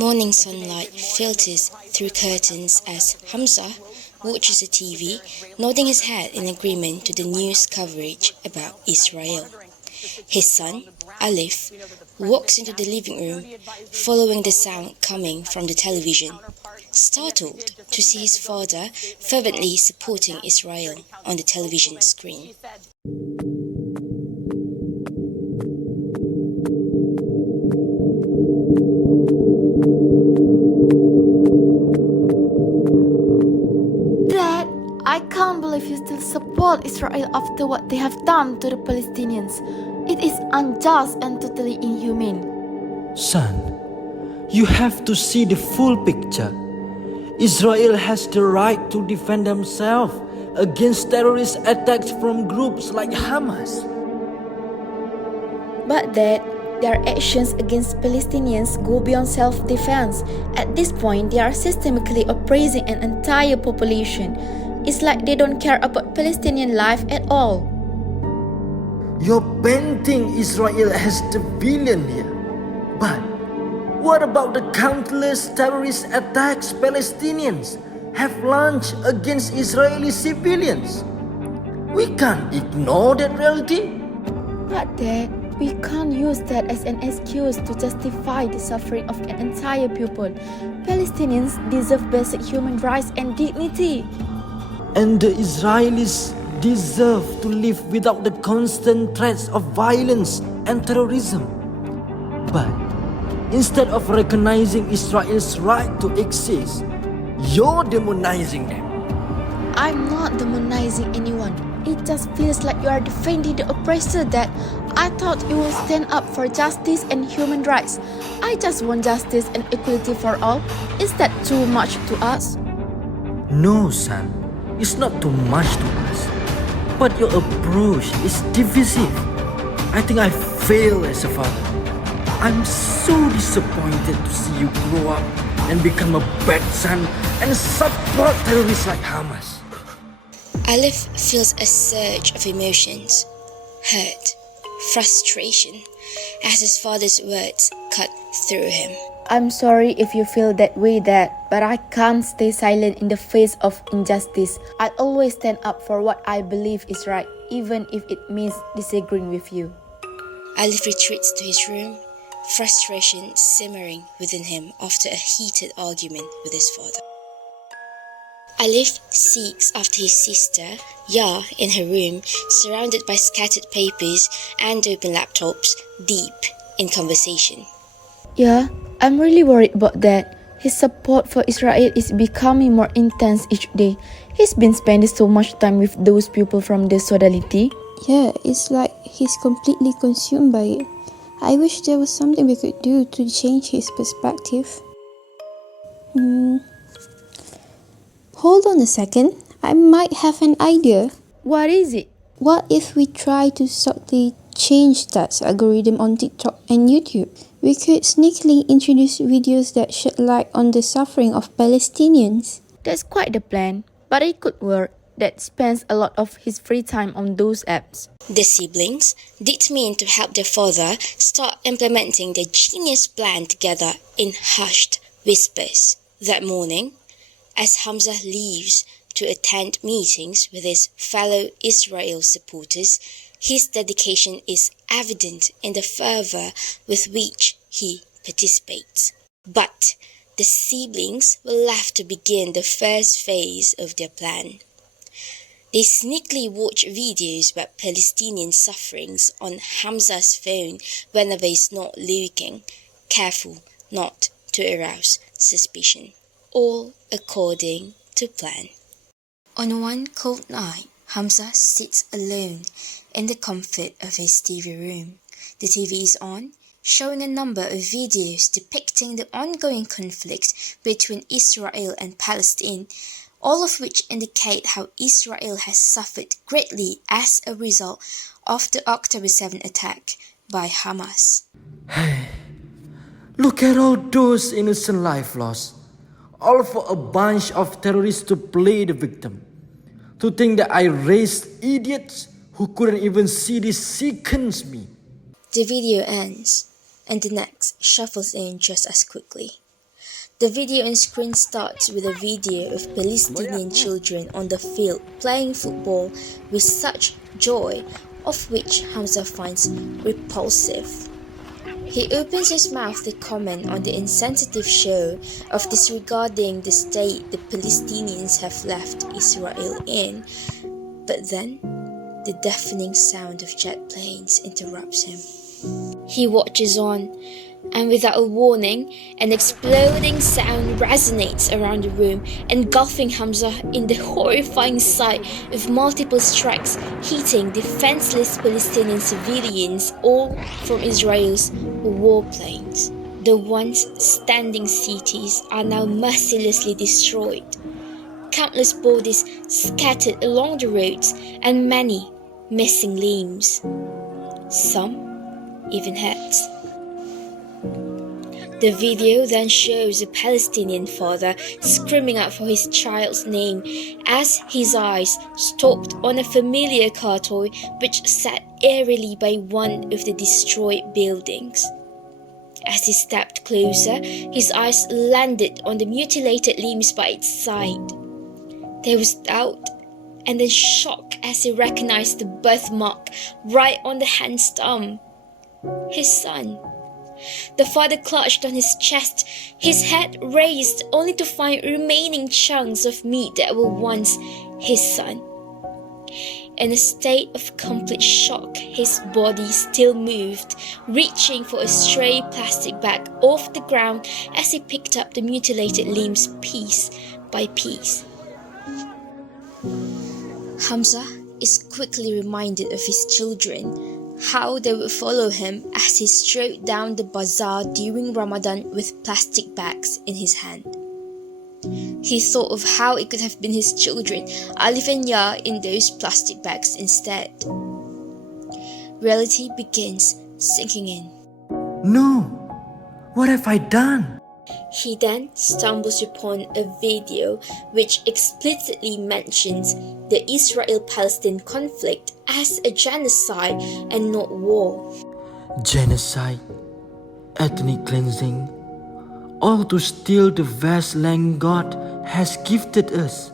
Morning sunlight filters through curtains as Hamzah watches the TV, nodding his head in agreement to the news coverage about Israel. His son, Alif, walks into the living room, following the sound coming from the television, startled to see his father fervently supporting Israel on the television screen. Dad, I can't believe you still support Israel after what they have done to the Palestinians. It is unjust and totally inhumane. Son, you have to see the full picture. Israel has the right to defend themselves against terrorist attacks from groups like Hamas. But Dad, their actions against Palestinians go beyond self-defense. At this point, they are systemically oppressing an entire population. It's like they don't care about Palestinian life at all. You're painting Israel as the villain here. But what about the countless terrorist attacks Palestinians have launched against Israeli civilians? We can't ignore that reality. But Dad, we can't use that as an excuse to justify the suffering of an entire people. Palestinians deserve basic human rights and dignity. And the Israelis deserve to live without the constant threats of violence and terrorism. But instead of recognizing Israel's right to exist, you're demonizing them. I'm not demonizing anyone. It just feels like you are defending the oppressor. That I thought you would stand up for justice and human rights. I just want justice and equality for all. Is that too much to us? No, son, it's not too much to us. But your approach is divisive. I think I failed as a father. I'm so disappointed to see you grow up and become a bad son and support terrorists like Hamas. Alif feels a surge of emotions, hurt, frustration, as his father's words cut through him. I'm sorry if you feel that way, Dad, but I can't stay silent in the face of injustice. I always stand up for what I believe is right, even if it means disagreeing with you. Alif retreats to his room, frustration simmering within him after a heated argument with his father. Alif seeks after his sister, Ya, in her room, surrounded by scattered papers and open laptops, deep in conversation. Yeah, I'm really worried about that. His support for Israel is becoming more intense each day. He's been spending so much time with those people from the solidarity. Yeah, it's like he's completely consumed by it. I wish there was something we could do to change his perspective. Hold on a second. I might have an idea. What is it? What if we try to subtly change that algorithm on TikTok and YouTube? We could sneakily introduce videos that shed light on the suffering of Palestinians. That's quite the plan, but it could work. Dad spends a lot of his free time on those apps. The siblings, determined to help their father, start implementing their genius plan together in hushed whispers. That morning, as Hamzah leaves to attend meetings with his fellow Israel supporters, his dedication is evident in the fervor with which he participates. But the siblings were left to begin the first phase of their plan. They sneakily watch videos about Palestinian sufferings on Hamzah's phone whenever he's not looking, careful not to arouse suspicion. All according to plan. On one cold night, Hamzah sits alone in the comfort of his TV room. The TV is on, showing a number of videos depicting the ongoing conflict between Israel and Palestine, all of which indicate how Israel has suffered greatly as a result of the October 7 attack by Hamas. Hey, look at all those innocent lives lost. All for a bunch of terrorists to play the victim. To think that I raised idiots who couldn't even see this sickens me. The video ends, and the next shuffles in just as quickly. The video on screen starts with a video of Palestinian children on the field playing football with such joy, of which Hamzah finds repulsive. He opens his mouth to comment on the insensitive show of disregarding the state the Palestinians have left Israel in, but then the deafening sound of jet planes interrupts him. He watches on, and without a warning, an exploding sound resonates around the room, engulfing Hamzah in the horrifying sight of multiple strikes hitting defenseless Palestinian civilians, all from Israel's warplanes. The once standing cities are now mercilessly destroyed. Countless bodies scattered along the roads, and many missing limbs. Some even heads. The video then shows a Palestinian father screaming out for his child's name as his eyes stopped on a familiar car toy which sat eerily by one of the destroyed buildings. As he stepped closer, his eyes landed on the mutilated limbs by its side. There was doubt and then shock as he recognized the birthmark right on the hand's thumb. His son. The father clutched on his chest, his head raised only to find remaining chunks of meat that were once his son. In a state of complete shock, his body still moved, reaching for a stray plastic bag off the ground as he picked up the mutilated limbs piece by piece. Hamzah is quickly reminded of his children, how they would follow him as he strode down the bazaar during Ramadan with plastic bags in his hand. He thought of how it could have been his children, Alif and Ya, in those plastic bags instead. Reality begins sinking in. No! What have I done? He then stumbles upon a video which explicitly mentions the Israel-Palestine conflict as a genocide and not war. Genocide, ethnic cleansing, all to steal the vast land God has gifted us.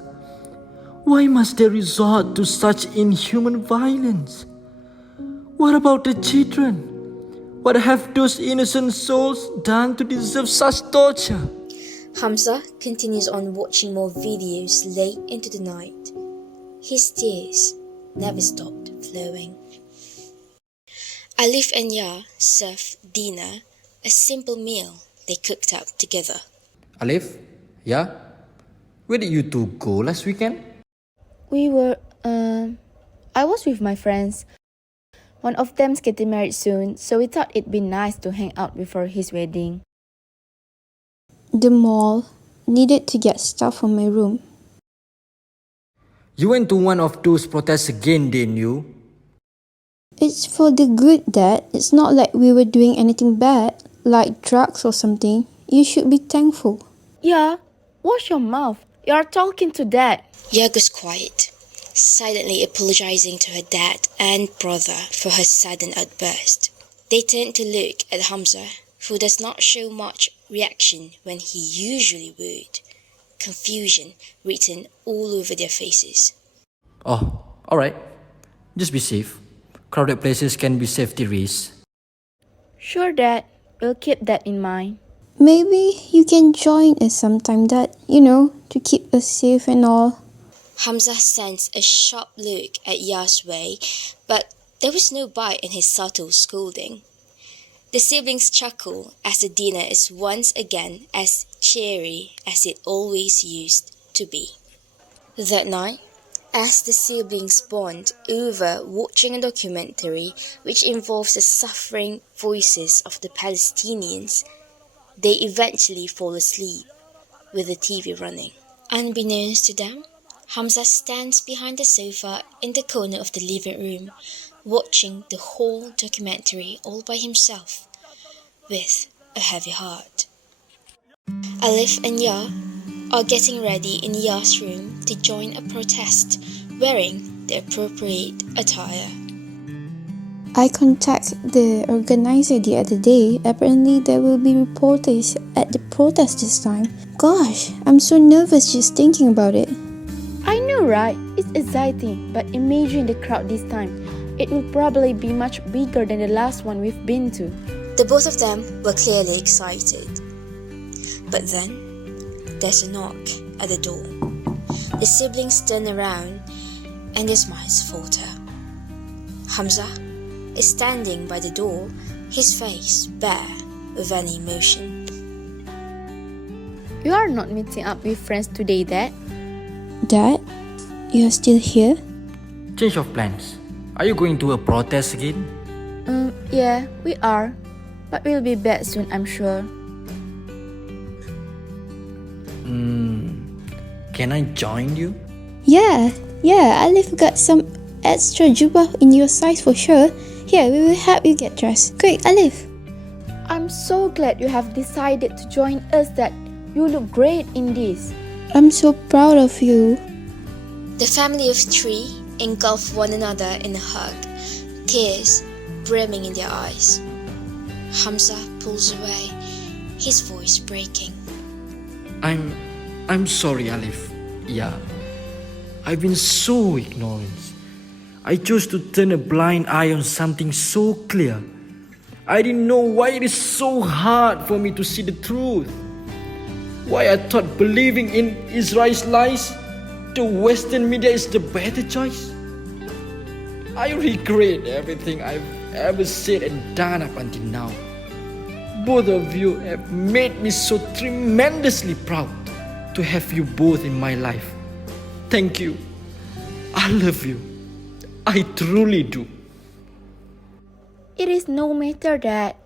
Why must they resort to such inhuman violence? What about the children? What have those innocent souls done to deserve such torture? Hamzah continues on watching more videos late into the night. His tears never stopped flowing. Alif and Ya serve dinner, a simple meal they cooked up together. Alif, Ya, where did you two go last weekend? I was with my friends. One of them's getting married soon, so we thought it'd be nice to hang out before his wedding. The mall. Needed to get stuff from my room. You went to one of those protests again, didn't you? It's for the good, Dad. It's not like we were doing anything bad, like drugs or something. You should be thankful. Yeah, wash your mouth. You're talking to Dad. Ya goes quiet, silently apologizing to her dad and brother for her sudden outburst. They turn to look at Hamzah, who does not show much reaction when he usually would. Confusion written all over their faces. Oh, alright. Just be safe. Crowded places can be safety risks. Sure, Dad. We'll keep that in mind. Maybe you can join us sometime, Dad. To keep us safe and all. Hamzah sends a sharp look at Ya's way, but there was no bite in his subtle scolding. The siblings chuckle as the dinner is once again as cheery as it always used to be. That night, as the siblings bond over watching a documentary which involves the suffering voices of the Palestinians, they eventually fall asleep with the TV running. Unbeknownst to them, Hamzah stands behind the sofa in the corner of the living room, watching the whole documentary all by himself, with a heavy heart. Alif and Ya are getting ready in Ya's room to join a protest, wearing the appropriate attire. I contacted the organizer the other day. Apparently there will be reporters at the protest this time. Gosh, I'm so nervous just thinking about it. I know, right? It's exciting, but imagine the crowd this time. It will probably be much bigger than the last one we've been to. The both of them were clearly excited. But then, there's a knock at the door. The siblings turn around and their smiles falter. Hamzah is standing by the door, his face bare of any emotion. You are not meeting up with friends today, Dad? Dad, you're still here? Change of plans. Are you going to a protest again? Yeah, we are. But we'll be back soon, I'm sure. Can I join you? Yeah, Alif got some extra jubah in your size for sure. Here, we will help you get dressed. Quick, Alif. I'm so glad you have decided to join us, Dad. You look great in this. I'm so proud of you. The family of three engulf one another in a hug, tears brimming in their eyes. Hamzah pulls away, his voice breaking. I'm sorry, Alif. Yeah. I've been so ignorant. I chose to turn a blind eye on something so clear. I didn't know why it is so hard for me to see the truth. Why I thought believing in Israel's lies, the Western media is the better choice. I regret everything I've ever said and done up until now. Both of you have made me so tremendously proud to have you both in my life. Thank you. I love you. I truly do. It is no matter, Dad.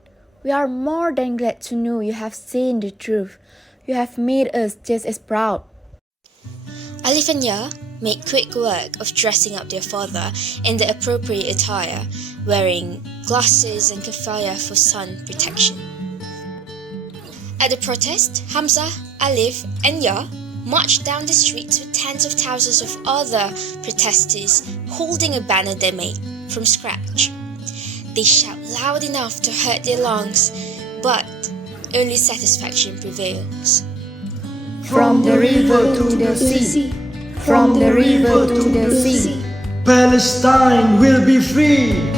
We are more than glad to know you have seen the truth. You have made us just as proud. Alif and Ya made quick work of dressing up their father in the appropriate attire, wearing glasses and kafaya for sun protection. At the protest, Hamzah, Alif and Ya marched down the streets with tens of thousands of other protesters holding a banner they made from scratch. They shout loud enough to hurt their lungs, but only satisfaction prevails. From the river to the sea. From the river to the sea. Palestine will be free.